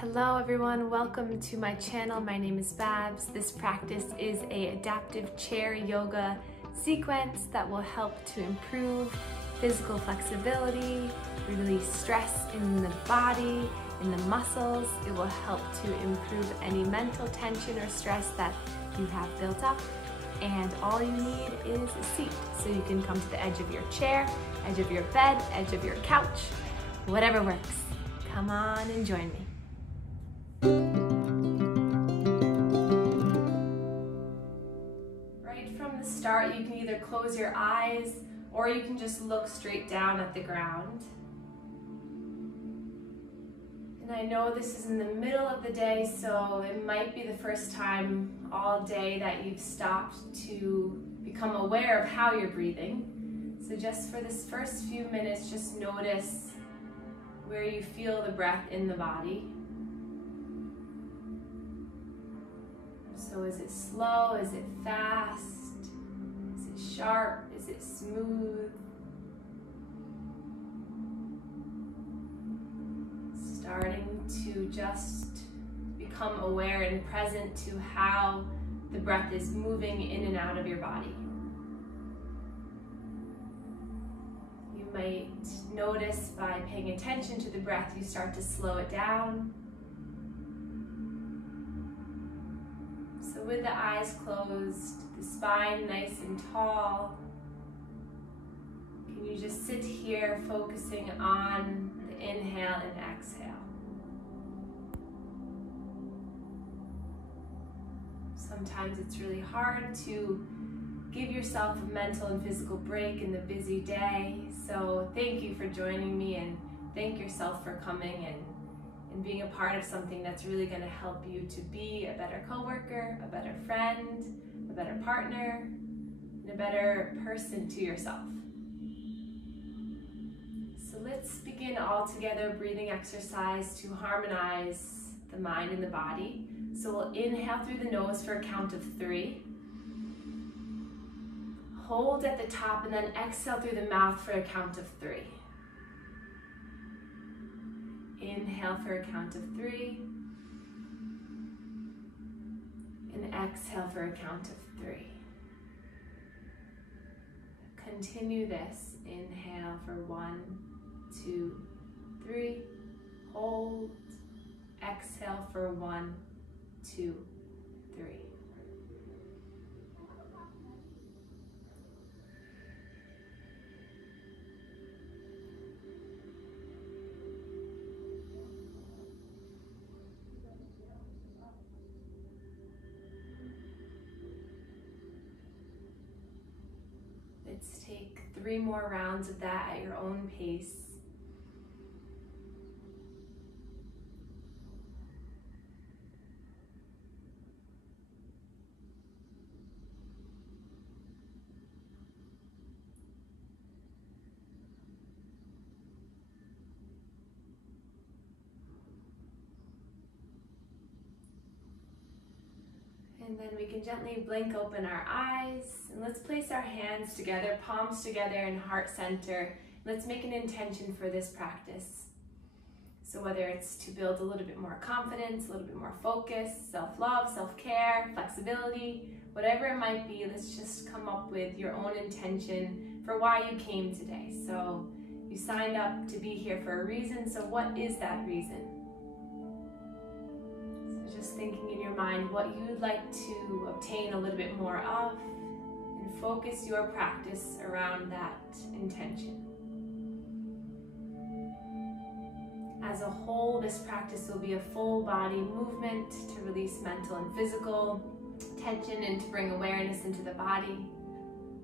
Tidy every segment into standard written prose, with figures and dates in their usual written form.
Hello everyone, welcome to my channel. My name is Babz. This practice is a adaptive chair yoga sequence that will help to improve physical flexibility, release stress in the body, in the muscles. It will help to improve any mental tension or stress that you have built up. And all you need is a seat. So you can come to the edge of your chair, edge of your bed, edge of your couch, whatever works. Come on and join me. Right from the start, you can either close your eyes or you can just look straight down at the ground. And I know this is in the middle of the day, so it might be the first time all day that you've stopped to become aware of how you're breathing. So just for this first few minutes, just notice where you feel the breath in the body. So is it slow? Is it fast? Is it sharp? Is it smooth? Starting to just become aware and present to how the breath is moving in and out of your body. You might notice by paying attention to the breath, you start to slow it down. So with the eyes closed, the spine nice and tall, can you just sit here focusing on the inhale and exhale? Sometimes it's really hard to give yourself a mental and physical break in the busy day. So thank you for joining me, and thank yourself for coming and being a part of something that's really going to help you to be a better coworker, a better friend, a better partner, and a better person to yourself. So let's begin all together breathing exercise to harmonize the mind and the body. So we'll inhale through the nose for a count of 3. Hold at the top and then exhale through the mouth for a count of 3. Inhale for a count of 3. And exhale for a count of 3. Continue this. Inhale for 1, 2, 3. Hold. Exhale for 1, 2, 3. Let's take 3 more rounds of that at your own pace. And then we can gently blink open our eyes, and let's place our hands together, palms together in heart center. Let's make an intention for this practice. So whether it's to build a little bit more confidence, a little bit more focus, self-love, self-care, flexibility, whatever it might be, let's just come up with your own intention for why you came today. So you signed up to be here for a reason, so what is that reason? Just thinking in your mind what you'd like to obtain a little bit more of, and focus your practice around that intention. As a whole, this practice will be a full body movement to release mental and physical tension and to bring awareness into the body.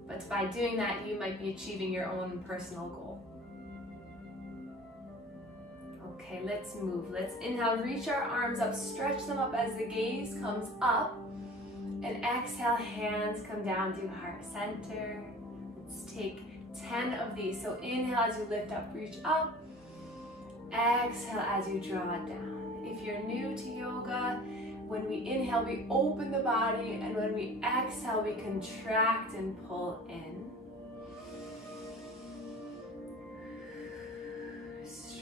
But by doing that, you might be achieving your own personal goal. Okay, let's move. Let's inhale, reach our arms up, stretch them up as the gaze comes up. And exhale, hands come down to heart center. Let's take 10 of these. So inhale as you lift up, reach up. Exhale as you draw it down. If you're new to yoga, when we inhale, we open the body, and when we exhale, we contract and pull in.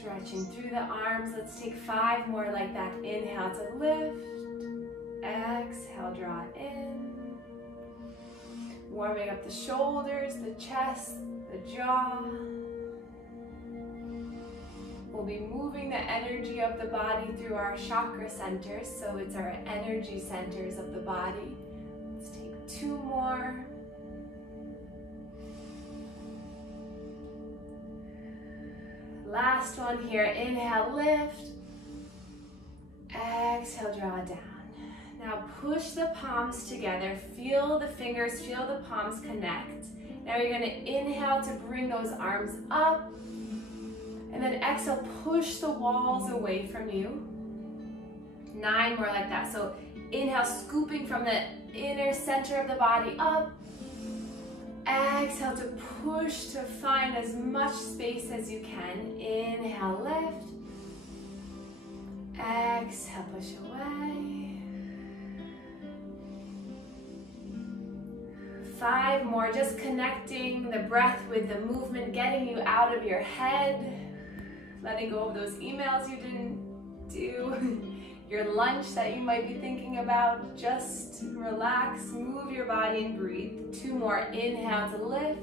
Stretching through the arms. Let's take 5 more like that. Inhale to lift. Exhale, draw it in. Warming up the shoulders, the chest, the jaw. We'll be moving the energy of the body through our chakra centers, so it's our energy centers of the body. Let's take 2 more. Last one here. Inhale, lift. Exhale, draw it down. Now push the palms together. Feel the fingers, feel the palms connect. Now you're going to inhale to bring those arms up. And then exhale, push the walls away from you. 9 more like that. So inhale, scooping from the inner center of the body up. Exhale to push to find as much space as you can. Inhale, lift. Exhale, push away. 5 more, just connecting the breath with the movement, getting you out of your head. Letting go of those emails you didn't do, your lunch that you might be thinking about. Just relax, move your body and breathe. 2 more, inhale to lift.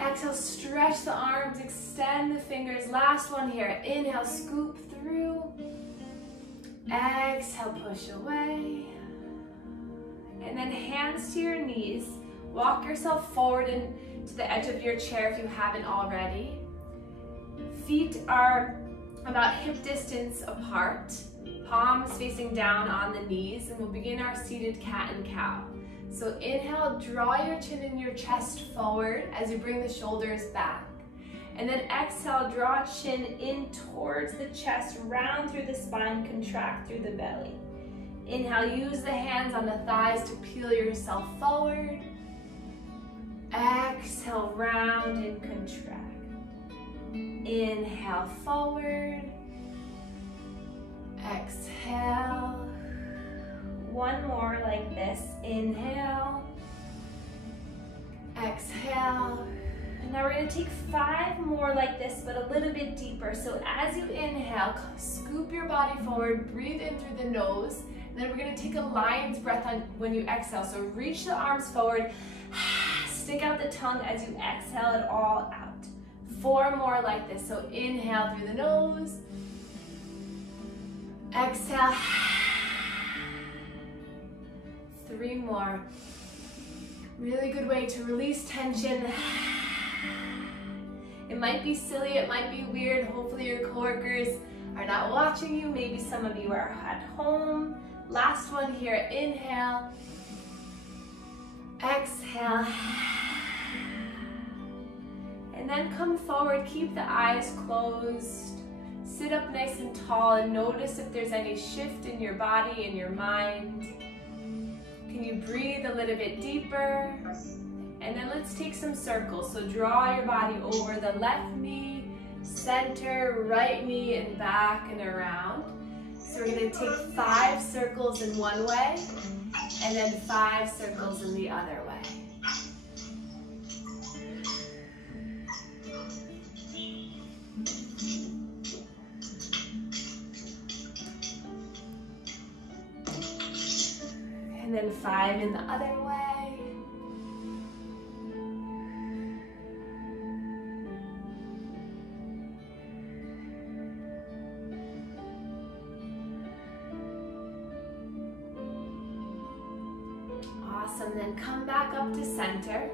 Exhale, stretch the arms, extend the fingers. Last one here, inhale, scoop through. Exhale, push away. And then hands to your knees. Walk yourself forward into the edge of your chair if you haven't already. Feet are about hip distance apart, palms facing down on the knees, and we'll begin our seated cat and cow. So inhale, draw your chin and your chest forward as you bring the shoulders back. And then exhale, draw chin in towards the chest, round through the spine, contract through the belly. Inhale, use the hands on the thighs to peel yourself forward. Exhale, round and contract. Inhale, forward. Exhale. 1 more like this. Inhale. Exhale. And now we're going to take 5 more like this, but a little bit deeper. So as you inhale, scoop your body forward, breathe in through the nose. And then we're going to take a lion's breath on when you exhale. So reach the arms forward, stick out the tongue as you exhale it all out. 4 more like this. So inhale through the nose. Exhale. 3 more. Really good way to release tension. It might be silly, it might be weird. Hopefully your coworkers are not watching you. Maybe some of you are at home. Last one here. Inhale. Exhale. And then come forward, keep the eyes closed. Sit up nice and tall and notice if there's any shift in your body and your mind. Can you breathe a little bit deeper? And then let's take some circles. So draw your body over the left knee, center, right knee, and back and around. So we're going to take 5 circles in one way, and then 5 circles in the other way. And then 5 in the other way. Awesome, then come back up to center.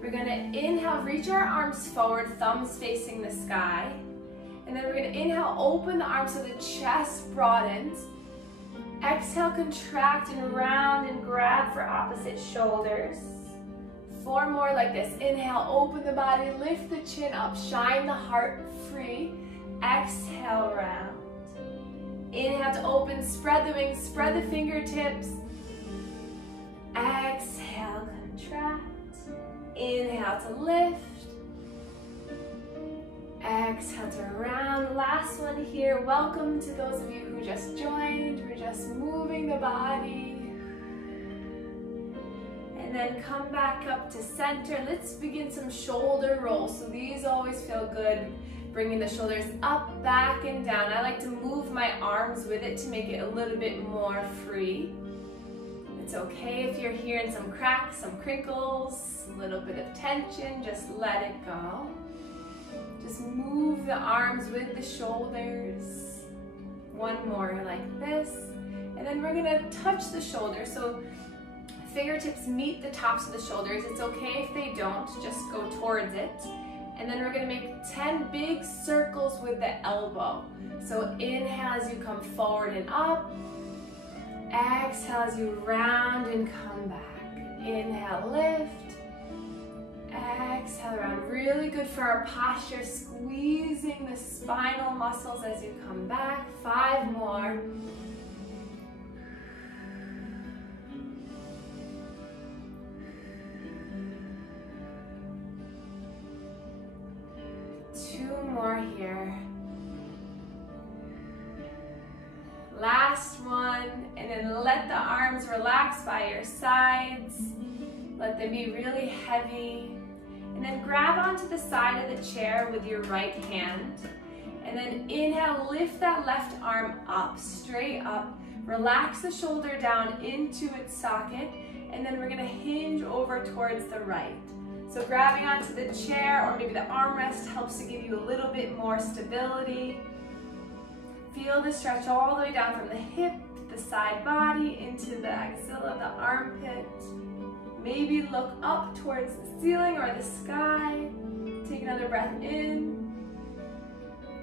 We're gonna inhale, reach our arms forward, thumbs facing the sky. And then we're gonna inhale, open the arms so the chest broadens. Exhale, contract and round and grab for opposite shoulders. 4 more like this. Inhale, open the body, lift the chin up, shine the heart free. Exhale, round. Inhale to open, spread the wings, spread the fingertips. Exhale, contract. Inhale to lift. Exhale to round. Last one here. Welcome to those of you who just joined. We're just moving the body. And then come back up to center. Let's begin some shoulder rolls. So these always feel good. Bringing the shoulders up, back, and down. I like to move my arms with it to make it a little bit more free. It's okay if you're hearing some cracks, some crinkles, a little bit of tension, just let it go. Just move the arms with the shoulders. One more like this. And then we're gonna touch the shoulders. So fingertips meet the tops of the shoulders. It's okay if they don't, just go towards it. And then we're gonna make 10 big circles with the elbow. So inhale as you come forward and up. Exhale as you round and come back. Inhale, lift. Exhale, round. Really good for our posture, squeezing the spinal muscles as you come back. 5 more. More here. Last one, and then let the arms relax by your sides. Let them be really heavy. And then grab onto the side of the chair with your right hand. And then inhale, lift that left arm up, straight up. Relax the shoulder down into its socket. And then we're gonna hinge over towards the right. So grabbing onto the chair or maybe the armrest helps to give you a little bit more stability. Feel the stretch all the way down from the hip, the side body, into the axilla, the armpit. Maybe look up towards the ceiling or the sky. Take another breath in.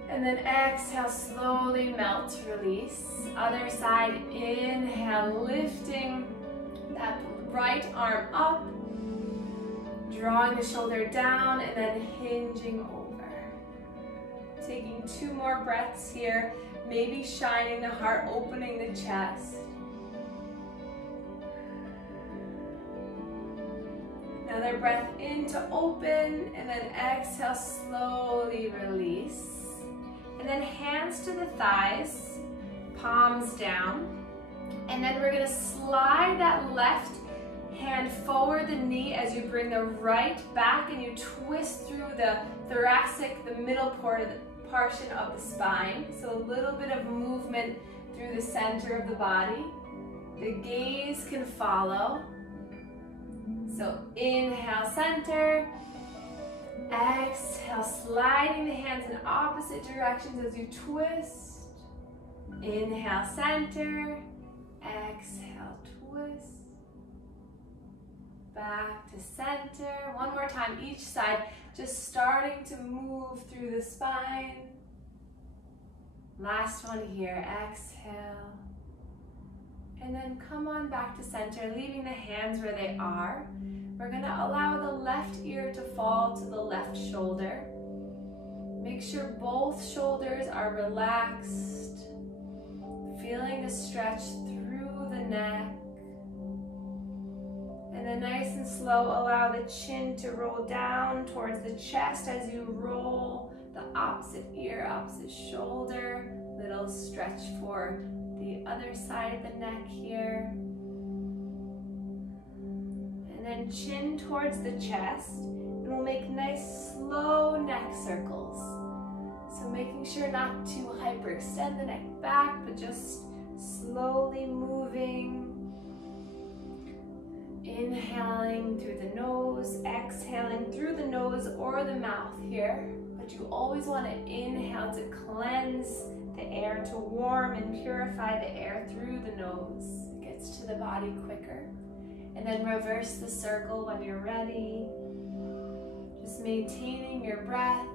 And then exhale, slowly melt, release. Other side, inhale, lifting that right arm up. Drawing the shoulder down and then hinging over. Taking 2 more breaths here, maybe shining the heart, opening the chest. Another breath in to open, and then exhale, slowly release. And then hands to the thighs, palms down. And then we're gonna slide that left hand forward the knee as you bring the right back and you twist through the thoracic, the middle portion of the spine. So a little bit of movement through the center of the body. The gaze can follow. So inhale, center. Exhale, sliding the hands in opposite directions as you twist. Inhale, center. Exhale, twist. Back to center. One more time each side, just starting to move through the spine. Last one here, exhale. And then come on back to center, leaving the hands where they are. We're gonna allow the left ear to fall to the left shoulder. Make sure both shoulders are relaxed. Feeling the stretch through the neck. And then nice and slow, allow the chin to roll down towards the chest as you roll the opposite ear, opposite shoulder. Little stretch for the other side of the neck here. And then chin towards the chest. And we'll make nice slow neck circles. So making sure not to hyperextend the neck back, but just slowly moving. Inhaling through the nose, exhaling through the nose or the mouth here. But you always want to inhale to cleanse the air, to warm and purify the air through the nose. It gets to the body quicker. And then reverse the circle when you're ready. Just maintaining your breath.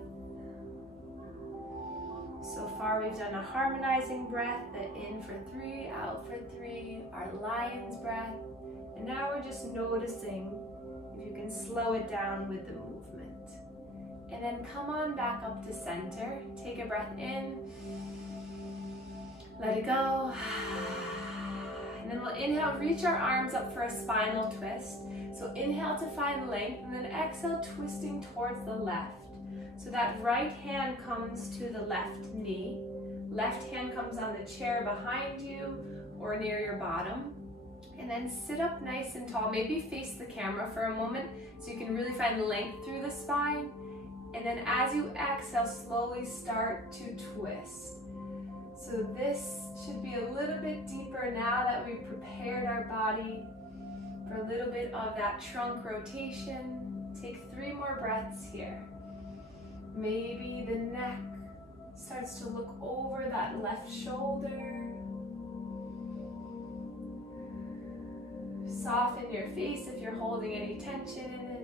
So far we've done a harmonizing breath, the in for 3, out for 3, our lion's breath. And now we're just noticing if you can slow it down with the movement. And then come on back up to center. Take a breath in. Let it go. And then we'll inhale, reach our arms up for a spinal twist. So inhale to find length, and then exhale, twisting towards the left. So that right hand comes to the left knee. Left hand comes on the chair behind you or near your bottom. And then sit up nice and tall. Maybe face the camera for a moment so you can really find length through the spine. And then as you exhale, slowly start to twist. So this should be a little bit deeper now that we've prepared our body for a little bit of that trunk rotation. Take 3 more breaths here. Maybe the neck starts to look over that left shoulder. Soften your face if you're holding any tension in it.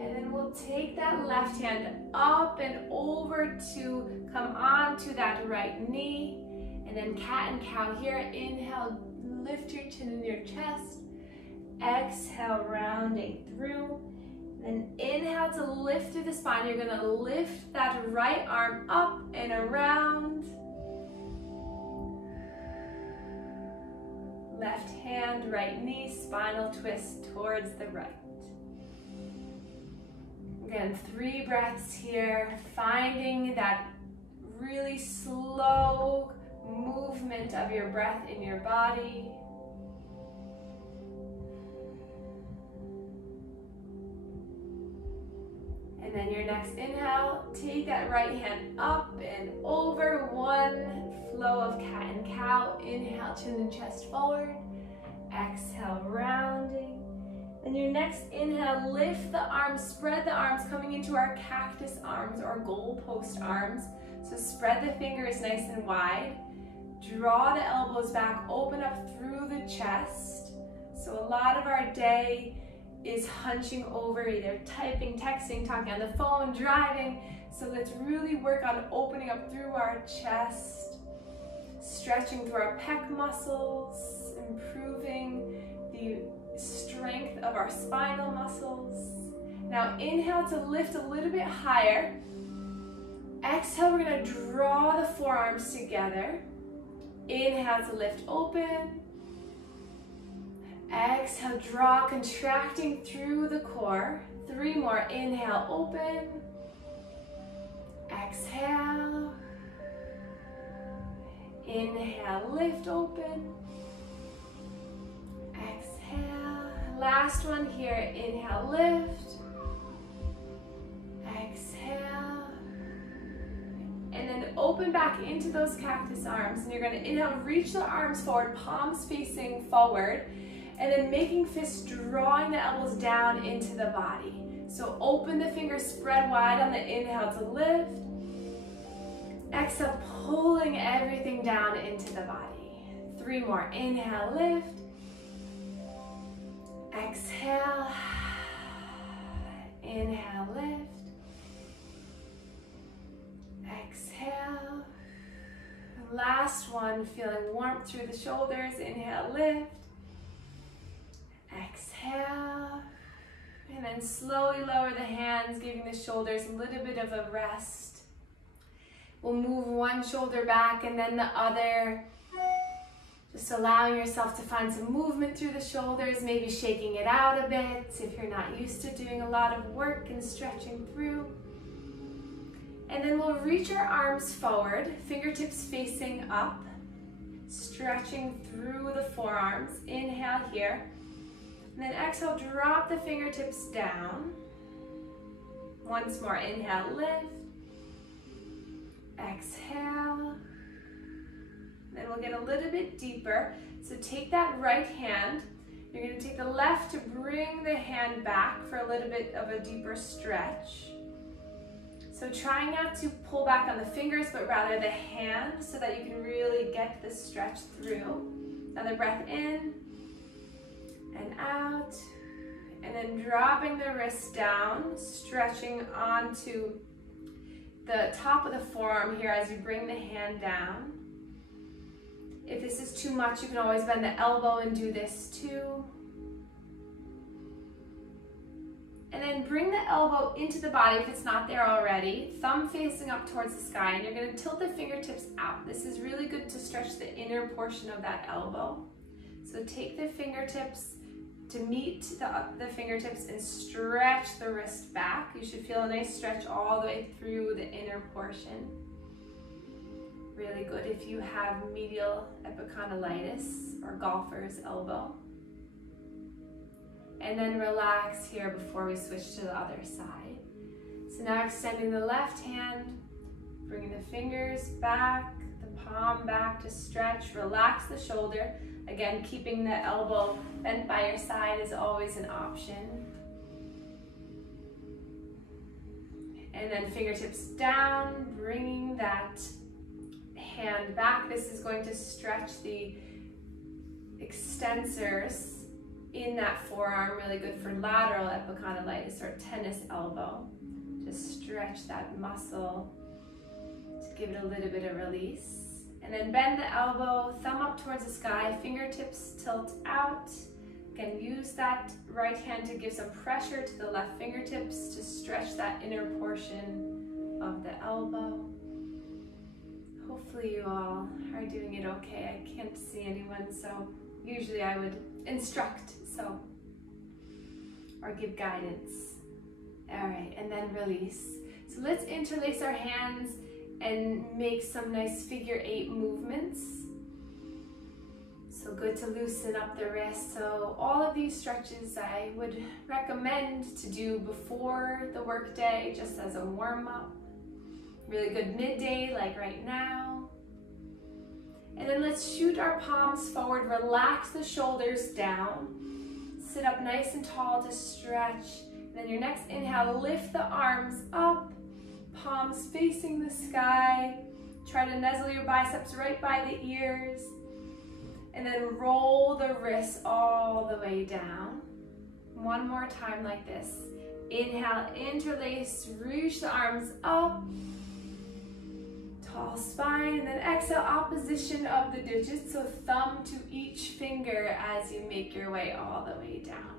And then we'll take that left hand up and over to come onto that right knee. And then cat and cow here. Inhale, lift your chin in your chest. Exhale, rounding through. And then inhale to lift through the spine. You're gonna lift that right arm up and around. Left hand, right knee, spinal twist towards the right. Again, 3 breaths here, finding that really slow movement of your breath in your body. And then your next inhale, take that right hand up and over, 1 flow of cat and cow. Inhale, chin and chest forward. Exhale, rounding. Then your next inhale, lift the arms, spread the arms, coming into our cactus arms or goalpost arms. So spread the fingers nice and wide. Draw the elbows back, open up through the chest. So a lot of our day is hunching over, either typing, texting, talking on the phone, driving. So let's really work on opening up through our chest, stretching through our pec muscles, improving the strength of our spinal muscles. Now inhale to lift a little bit higher. Exhale, we're going to draw the forearms together. Inhale to lift open. Exhale, draw, contracting through the core. 3 more. Inhale, open. Exhale. Inhale, lift, open. Exhale. Last one here. Inhale, lift. Exhale. And then open back into those cactus arms. And you're going to inhale, reach the arms forward, palms facing forward. And then making fists, drawing the elbows down into the body. So open the fingers, spread wide on the inhale to lift. Exhale, pulling everything down into the body. 3 more. Inhale, lift. Exhale. Inhale, lift. Exhale. Last one, feeling warmth through the shoulders. Inhale, lift. Exhale. And then slowly lower the hands, giving the shoulders a little bit of a rest. We'll move one shoulder back and then the other. Just allowing yourself to find some movement through the shoulders, maybe shaking it out a bit if you're not used to doing a lot of work and stretching through. And then we'll reach our arms forward, fingertips facing up, stretching through the forearms. Inhale here. And then exhale, drop the fingertips down. Once more, inhale, lift. Exhale. Then we'll get a little bit deeper. So take that right hand. You're going to take the left to bring the hand back for a little bit of a deeper stretch. So try not to pull back on the fingers, but rather the hand so that you can really get the stretch through. Another breath in and out. And then dropping the wrist down, stretching onto the top of the forearm here as you bring the hand down. If this is too much, you can always bend the elbow and do this too. And then bring the elbow into the body if it's not there already, thumb facing up towards the sky, and you're going to tilt the fingertips out. This is really good to stretch the inner portion of that elbow. So take the fingertips to meet the fingertips and stretch the wrist back. You should feel a nice stretch all the way through the inner portion. Really good if you have medial epicondylitis or golfer's elbow. And then relax here before we switch to the other side. So now extending the left hand, bringing the fingers back, the palm back to stretch, relax the shoulder. Again, keeping the elbow bent by your side is always an option. And then fingertips down, bringing that hand back. This is going to stretch the extensors in that forearm, really good for lateral epicondylitis or tennis elbow. Just stretch that muscle to give it a little bit of release. And then bend the elbow, thumb up towards the sky, fingertips tilt out. Again, use that right hand to give some pressure to the left fingertips to stretch that inner portion of the elbow. Hopefully you all are doing it okay. I can't see anyone, so usually I would instruct, or give guidance. All right, and then release. So let's interlace our hands and make some nice figure 8 movements. So good to loosen up the wrist. So all of these stretches I would recommend to do before the workday, just as a warm-up. Really good midday, like right now. And then let's shoot our palms forward, relax the shoulders down. Sit up nice and tall to stretch. And then your next inhale, lift the arms up, palms facing the sky. Try to nuzzle your biceps right by the ears. And then roll the wrists all the way down. One more time like this. Inhale, interlace, reach the arms up. Tall spine, and then exhale, opposition of the digits, so thumb to each finger as you make your way all the way down.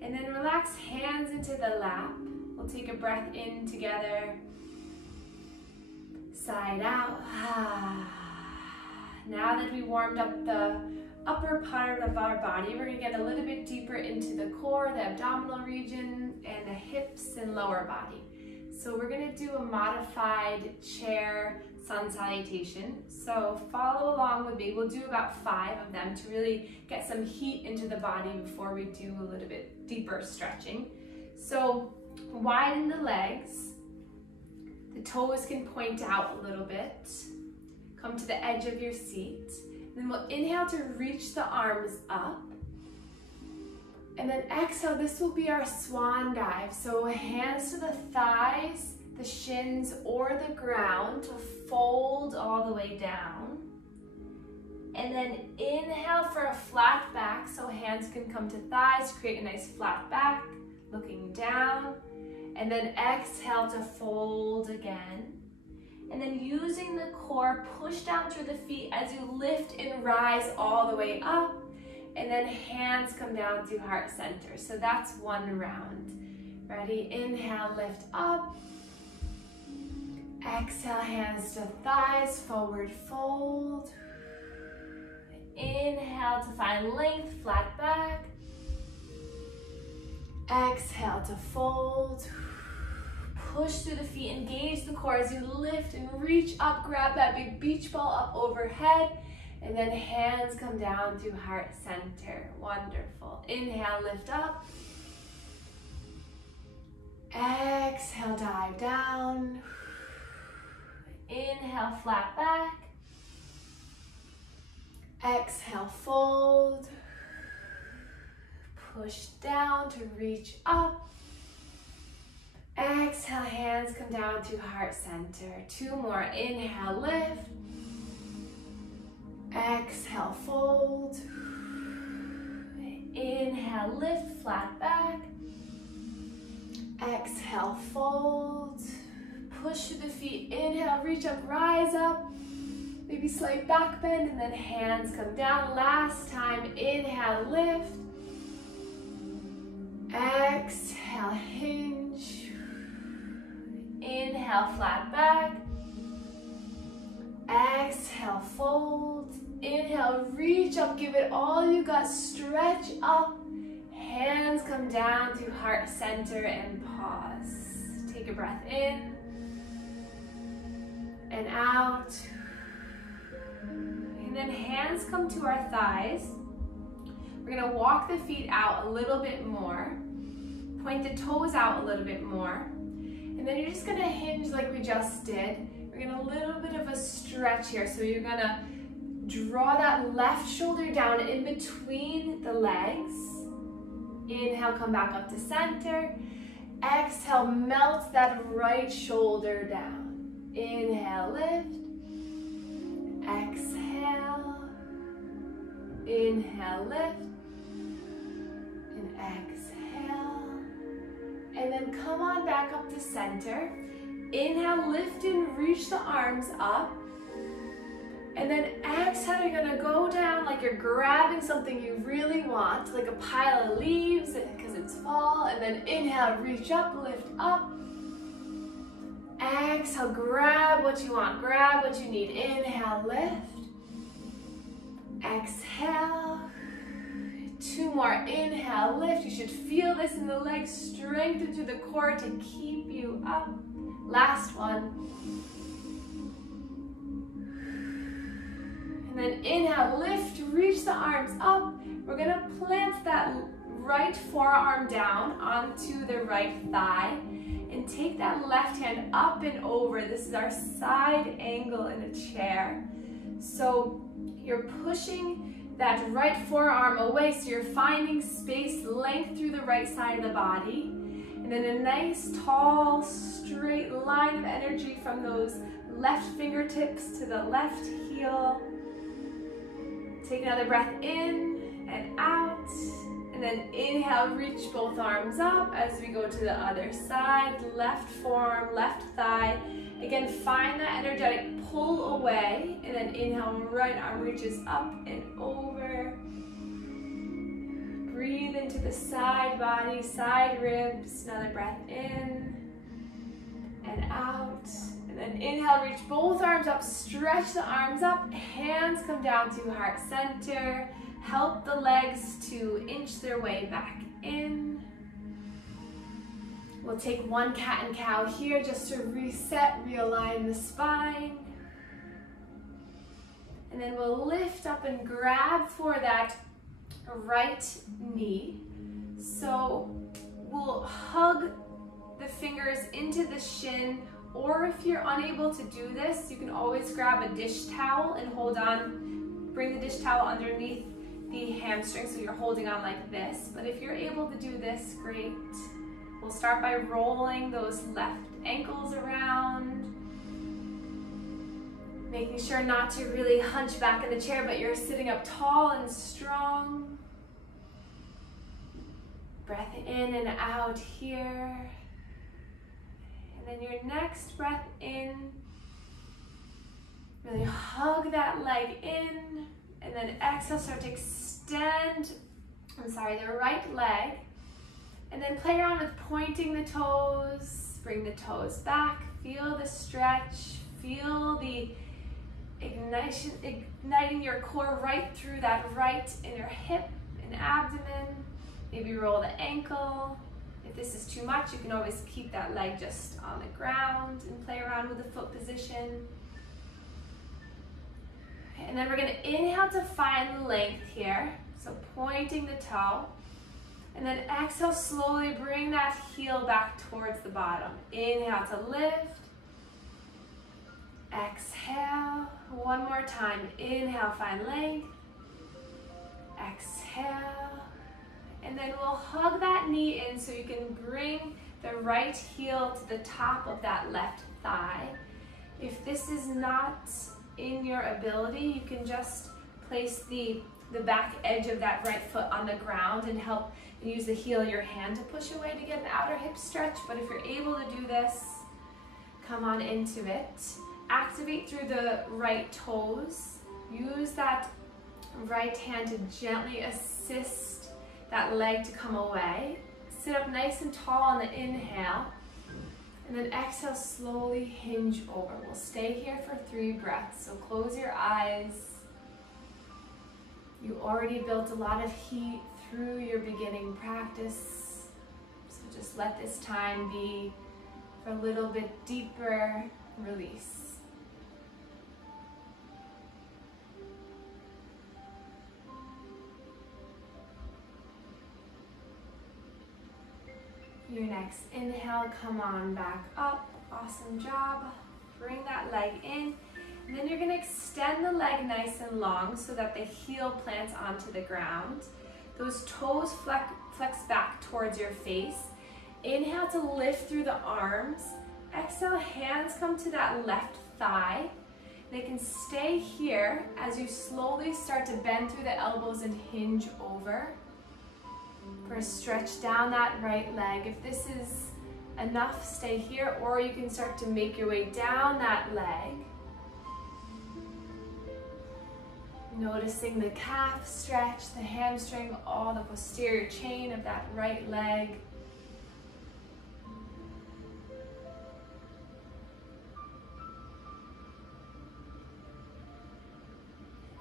And then relax hands into the lap. We'll take a breath in together. Side out. Now that we warmed up the upper part of our body, we're going to get a little bit deeper into the core, the abdominal region, and the hips and lower body. So we're going to do a modified chair sun salutation. So follow along with me. We'll do about 5 of them to really get some heat into the body before we do a little bit deeper stretching. So widen the legs. The toes can point out a little bit. Come to the edge of your seat. And then we'll inhale to reach the arms up. And then exhale, this will be our swan dive. So hands to the thighs, the shins, or the ground to fold all the way down. And then inhale for a flat back, so hands can come to thighs, create a nice flat back, looking down. And then exhale to fold again. And then using the core, push down through the feet as you lift and rise all the way up. And then hands come down to heart center. So that's one round. Ready? Inhale, lift up. Exhale, hands to thighs, forward fold. Inhale to find length, flat back. Exhale to fold. Push through the feet, engage the core as you lift and reach up, grab that big beach ball up overhead. And then hands come down to heart center. Wonderful. Inhale, lift up. Exhale, dive down. Inhale, flat back. Exhale, fold. Push down to reach up. Exhale, hands come down to heart center. 2 more. Inhale, lift. Exhale, fold. Inhale, lift, flat back. Exhale, fold. Push through the feet. Inhale, reach up, rise up. Maybe slight back bend, and then hands come down. Last time, inhale, lift. Exhale, hinge. Inhale, flat back. Exhale, fold. Inhale, reach up, give it all you got, stretch up. Hands come down to heart center and pause. Take a breath in and out. And then hands come to our thighs. We're gonna walk the feet out a little bit more. Point the toes out a little bit more. And then you're just gonna hinge like we just did. We're gonna a little bit of a stretch here. So you're gonna draw that left shoulder down in between the legs. Inhale, come back up to center. Exhale, melt that right shoulder down. Inhale, lift. Exhale. Inhale, lift. And exhale. And then come on back up to center. Inhale, lift and reach the arms up. And then exhale, you're gonna go down like you're grabbing something you really want, like a pile of leaves because it's fall. And then inhale, reach up, lift up. Exhale, grab what you want, grab what you need. Inhale, lift. Exhale. 2 more. Inhale, lift. You should feel this in the legs, strengthen through the core to keep you up. Last one. And then inhale, lift, reach the arms up. We're gonna plant that right forearm down onto the right thigh and take that left hand up and over. This is our side angle in a chair. So you're pushing that right forearm away, so you're finding space, length through the right side of the body. And then a nice, tall, straight line of energy from those left fingertips to the left heel. Take another breath in and out. And then inhale, reach both arms up as we go to the other side. Left forearm, left thigh. Again, find that energetic pull away. And then inhale, right arm reaches up and over. Breathe into the side body, side ribs. Another breath in and out. And then inhale, reach both arms up, stretch the arms up, hands come down to heart center. Help the legs to inch their way back in. We'll take one cat and cow here just to reset, realign the spine. And then we'll lift up and grab for that right knee. So we'll hug the fingers into the shin, or if you're unable to do this, you can always grab a dish towel and hold on, bring the dish towel underneath the hamstring so you're holding on like this. But if you're able to do this, great. We'll start by rolling those left ankles around, making sure not to really hunch back in the chair, but you're sitting up tall and strong. Breath in and out here. And then your next breath in, really hug that leg in, and then exhale, start to extend, the right leg. And then play around with pointing the toes, bring the toes back, feel the stretch, feel the igniting your core right through that right inner hip and abdomen. Maybe roll the ankle. If this is too much, you can always keep that leg just on the ground and play around with the foot position. And then we're going to inhale to find length here. So pointing the toe. And then exhale, slowly bring that heel back towards the bottom. Inhale to lift. Exhale. One more time. Inhale, find length. Exhale. And then we'll hug that knee in so you can bring the right heel to the top of that left thigh. If this is not in your ability, you can just place the back edge of that right foot on the ground and use the heel of your hand to push away to get an outer hip stretch. But if you're able to do this, come on into it. Activate through the right toes. Use that right hand to gently assist that leg to come away. Sit up nice and tall on the inhale. And then exhale, slowly hinge over. We'll stay here for 3 breaths. So close your eyes. You already built a lot of heat through your beginning practice. So just let this time be for a little bit deeper release. Next inhale, come on back up. Awesome job. Bring that leg in. And then you're gonna extend the leg nice and long so that the heel plants onto the ground. Those toes flex back towards your face. Inhale to lift through the arms. Exhale, hands come to that left thigh. They can stay here as you slowly start to bend through the elbows and hinge over. First, stretch down that right leg. If this is enough, stay here, or you can start to make your way down that leg. Noticing the calf stretch, the hamstring, all the posterior chain of that right leg.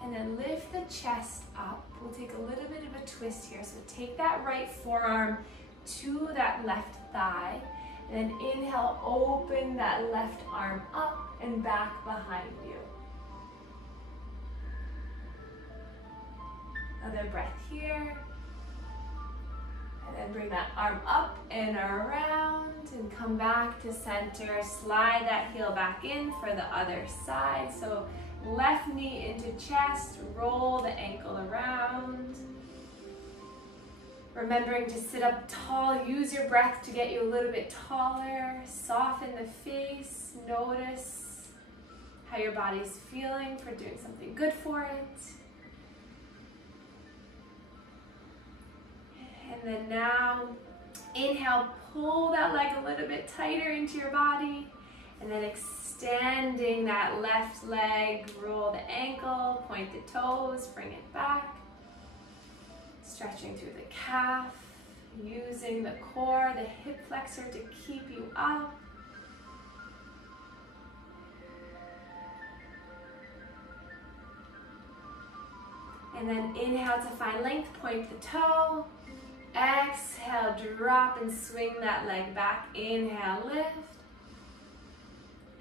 And then lift the chest up. We'll take a little bit of a twist here. So take that right forearm to that left thigh. And then inhale, open that left arm up and back behind you. Another breath here. And then bring that arm up and around and come back to center. Slide that heel back in for the other side. So left knee into chest, roll the ankle around. Remembering to sit up tall, use your breath to get you a little bit taller. Soften the face, notice how your body's feeling for doing something good for it. And then now, inhale, pull that leg a little bit tighter into your body. And then extending that left leg, roll the ankle, point the toes, bring it back. Stretching through the calf, using the core, the hip flexor to keep you up. And then inhale to find length, point the toe. Exhale, drop and swing that leg back. Inhale, lift.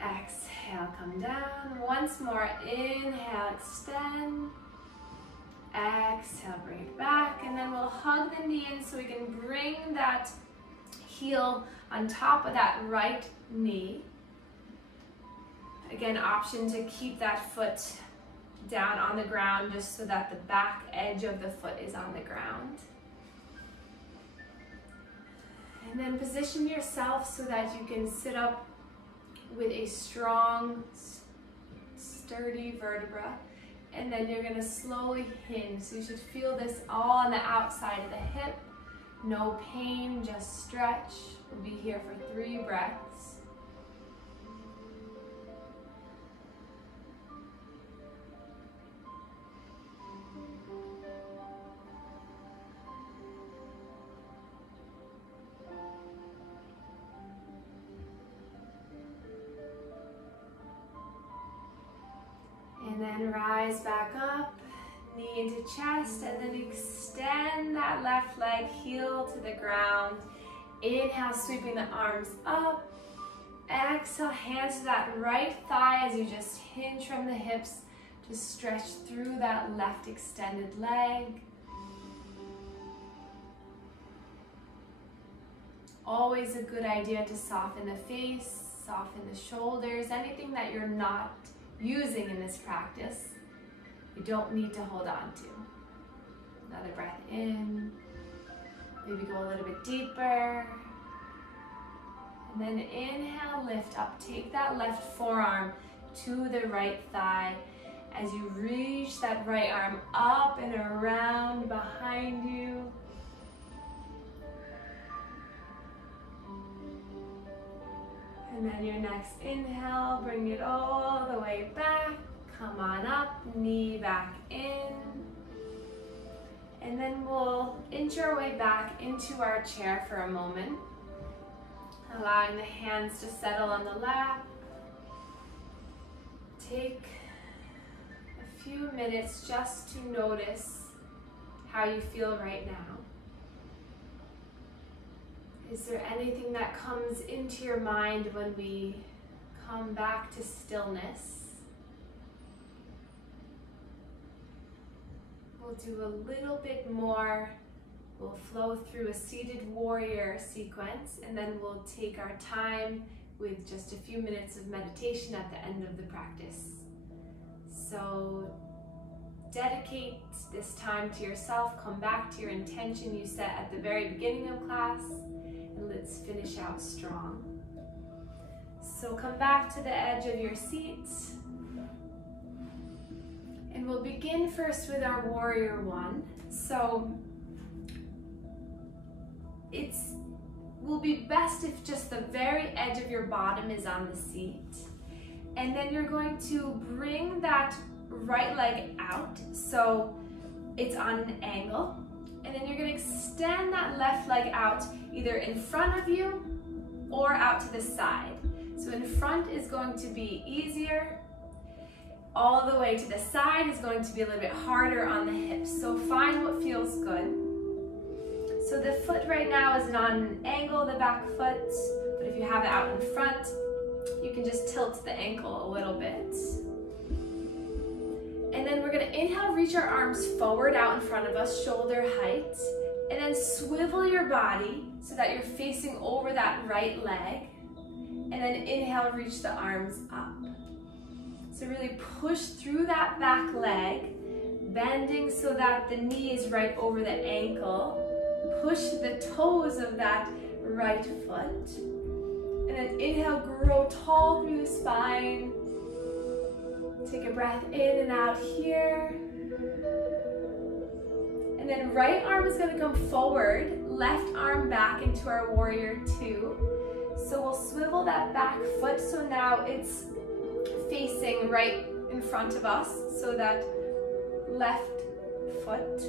Exhale, come down. Once more, inhale, extend. Exhale, bring it back. And then we'll hug the knee in so we can bring that heel on top of that right knee. Again, option to keep that foot down on the ground just so that the back edge of the foot is on the ground. And then position yourself so that you can sit up with a strong, sturdy vertebra. And then you're gonna slowly hinge. So you should feel this all on the outside of the hip. No pain, just stretch. We'll be here for 3 breaths. And then rise back up, knee into chest, and then extend that left leg, heel to the ground. Inhale, sweeping the arms up. Exhale, hands to that right thigh as you just hinge from the hips to stretch through that left extended leg. Always a good idea to soften the face, soften the shoulders, anything that you're not using in this practice, you don't need to hold on to. Another breath in, maybe go a little bit deeper. And then inhale, lift up. Take that left forearm to the right thigh as you reach that right arm up and around behind you. And then your next inhale, bring it all the way back. Come on up, knee back in. And then we'll inch our way back into our chair for a moment. Allowing the hands to settle on the lap. Take a few minutes just to notice how you feel right now. Is there anything that comes into your mind when we come back to stillness? We'll do a little bit more We'll flow through a seated warrior sequence, and then we'll take our time with just a few minutes of meditation at the end of the practice. So dedicate this time to yourself, come back to your intention you set at the very beginning of class, and let's finish out strong. So come back to the edge of your seat, and we'll begin first with our warrior one. So it will be best if just the very edge of your bottom is on the seat. And then you're going to bring that right leg out so it's on an angle. And then you're going to extend that left leg out either in front of you or out to the side. So in front is going to be easier. All the way to the side is going to be a little bit harder on the hips. So find what feels good. So the foot right now is on an angle, the back foot, but if you have it out in front, you can just tilt the ankle a little bit. And then we're gonna inhale, reach our arms forward out in front of us, shoulder height, and then swivel your body so that you're facing over that right leg. And then inhale, reach the arms up. So really push through that back leg, bending so that the knee is right over the ankle. Push the toes of that right foot. And then inhale, grow tall through the spine. Take a breath in and out here. And then right arm is gonna come forward, left arm back into our warrior two. So we'll swivel that back foot so now it's facing right in front of us, so that left foot.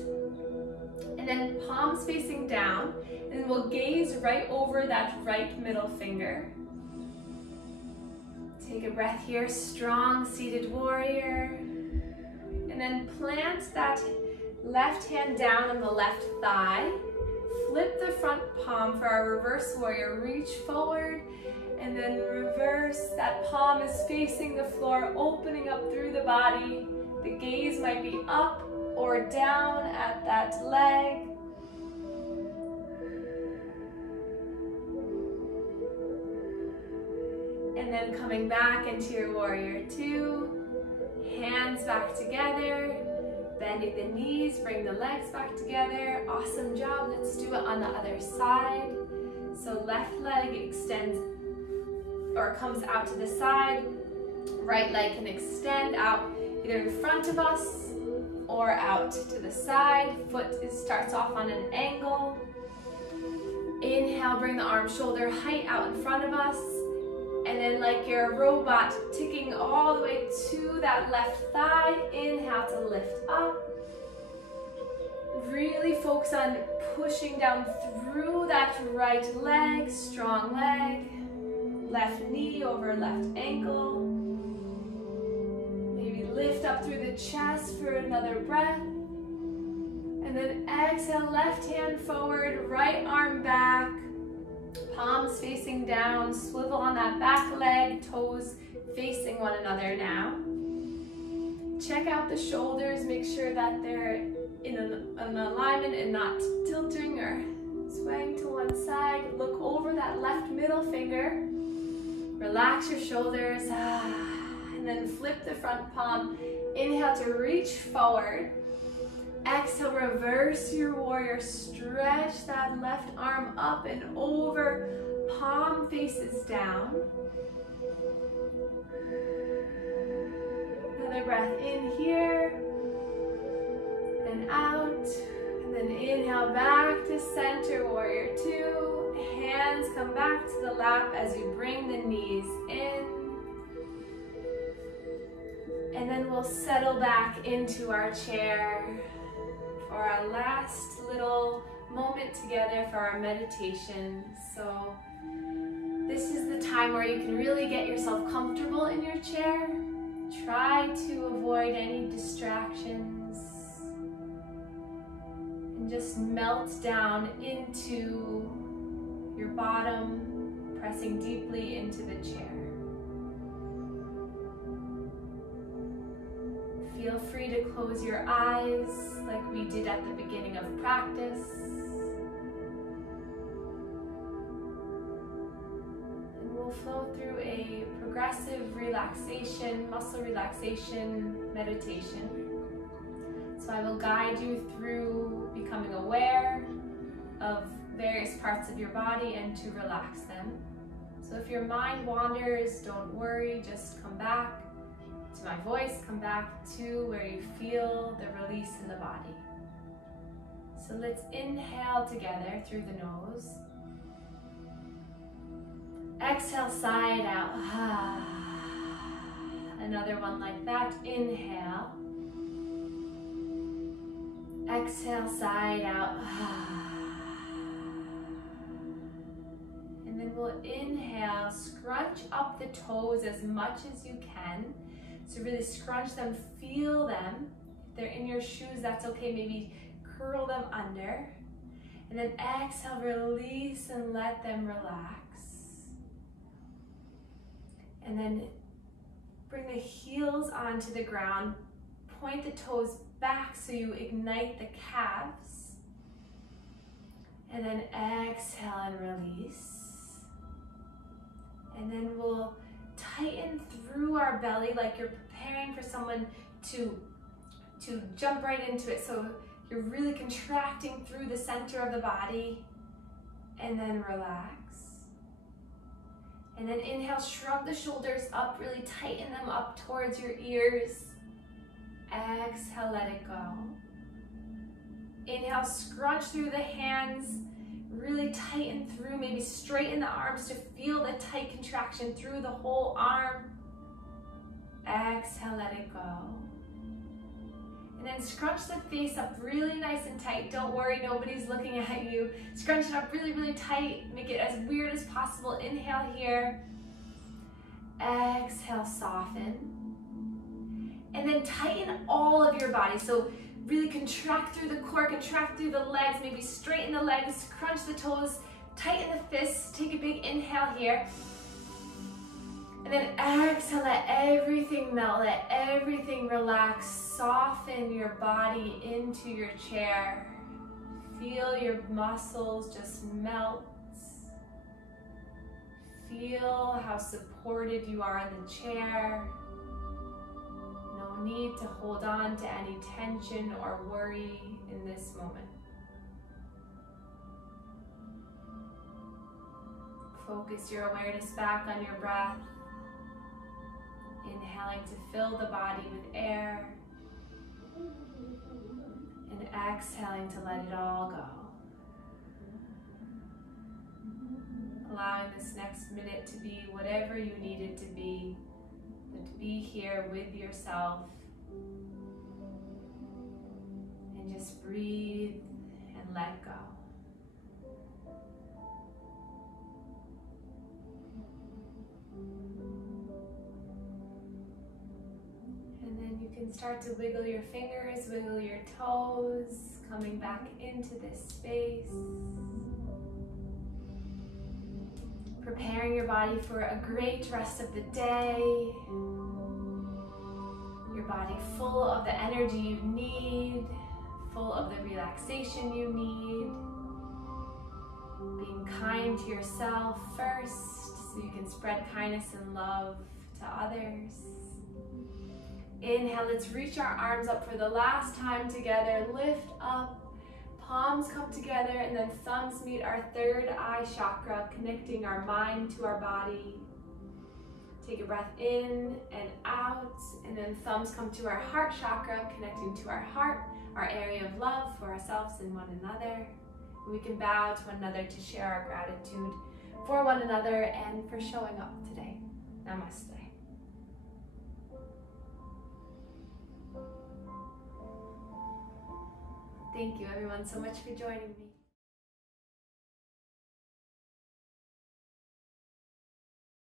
And then palms facing down, and we'll gaze right over that right middle finger. Take a breath here, strong seated warrior. And then plant that left hand down on the left thigh. Flip the front palm for our reverse warrior. Reach forward and then reverse. That palm is facing the floor, opening up through the body. The gaze might be up or down at that leg. And then coming back into your warrior two, hands back together, bending the knees, bring the legs back together. Awesome job. Let's do it on the other side. So left leg extends or comes out to the side. Right leg can extend out either in front of us or out to the side. Foot starts off on an angle. Inhale, bring the arm shoulder height out in front of us. And then like you're a robot, ticking all the way to that left thigh. Inhale to lift up. Really focus on pushing down through that right leg, strong leg. Left knee over left ankle. Maybe lift up through the chest for another breath. And then exhale, left hand forward, right arm back. Palms facing down, swivel on that back leg, toes facing one another now. Check out the shoulders, make sure that they're in an alignment and not tilting or swaying to one side. Look over that left middle finger. Relax your shoulders, and then flip the front palm. Inhale to reach forward. Exhale, reverse your warrior. Stretch that left arm up and over. Palm faces down. Another breath in here and out. And then inhale back to center, warrior two. Hands come back to the lap as you bring the knees in. And then we'll settle back into our chair for our last little moment together for our meditation. So this is the time where you can really get yourself comfortable in your chair. Try to avoid any distractions and just melt down into your bottom, pressing deeply into the chair. Feel free to close your eyes like we did at the beginning of practice. progressive relaxation, muscle relaxation meditation. So I will guide you through becoming aware of various parts of your body and to relax them. So if your mind wanders, don't worry, just come back to my voice, come back to where you feel the release in the body. So let's inhale together through the nose. Exhale, side out. Another one like that. Inhale. Exhale, side out. And then we'll inhale, scrunch up the toes as much as you can. So really scrunch them, feel them. If they're in your shoes, that's okay. Maybe curl them under. And then exhale, release and let them relax. And then bring the heels onto the ground. Point the toes back so you ignite the calves. And then exhale and release. And then we'll tighten through our belly like you're preparing for someone to jump right into it. So you're really contracting through the center of the body, and then relax. And then inhale, shrug the shoulders up, really tighten them up towards your ears. Exhale, let it go. Inhale, scrunch through the hands, really tighten through, maybe straighten the arms to feel the tight contraction through the whole arm. Exhale, let it go. And then scrunch the face up really nice and tight. Don't worry, nobody's looking at you. Scrunch it up really, really tight. Make it as weird as possible. Inhale here. Exhale, soften. And then tighten all of your body. So really contract through the core, contract through the legs, maybe straighten the legs, crunch the toes, tighten the fists. Take a big inhale here. And then exhale, let everything melt, let everything relax. Soften your body into your chair. Feel your muscles just melt. Feel how supported you are in the chair. No need to hold on to any tension or worry in this moment. Focus your awareness back on your breath. Inhaling to fill the body with air. And exhaling to let it all go. Allowing this next minute to be whatever you need it to be, but to be here with yourself. And just breathe and let go. And then you can start to wiggle your fingers, wiggle your toes, coming back into this space. Preparing your body for a great rest of the day. Your body full of the energy you need, full of the relaxation you need. Being kind to yourself first so you can spread kindness and love to others. Inhale, let's reach our arms up for the last time together. Lift up, palms come together, and then thumbs meet our third eye chakra, connecting our mind to our body. Take a breath in and out, and then thumbs come to our heart chakra, connecting to our heart, our area of love for ourselves and one another. And we can bow to one another to share our gratitude for one another and for showing up today. Namaste. Thank you everyone so much for joining me.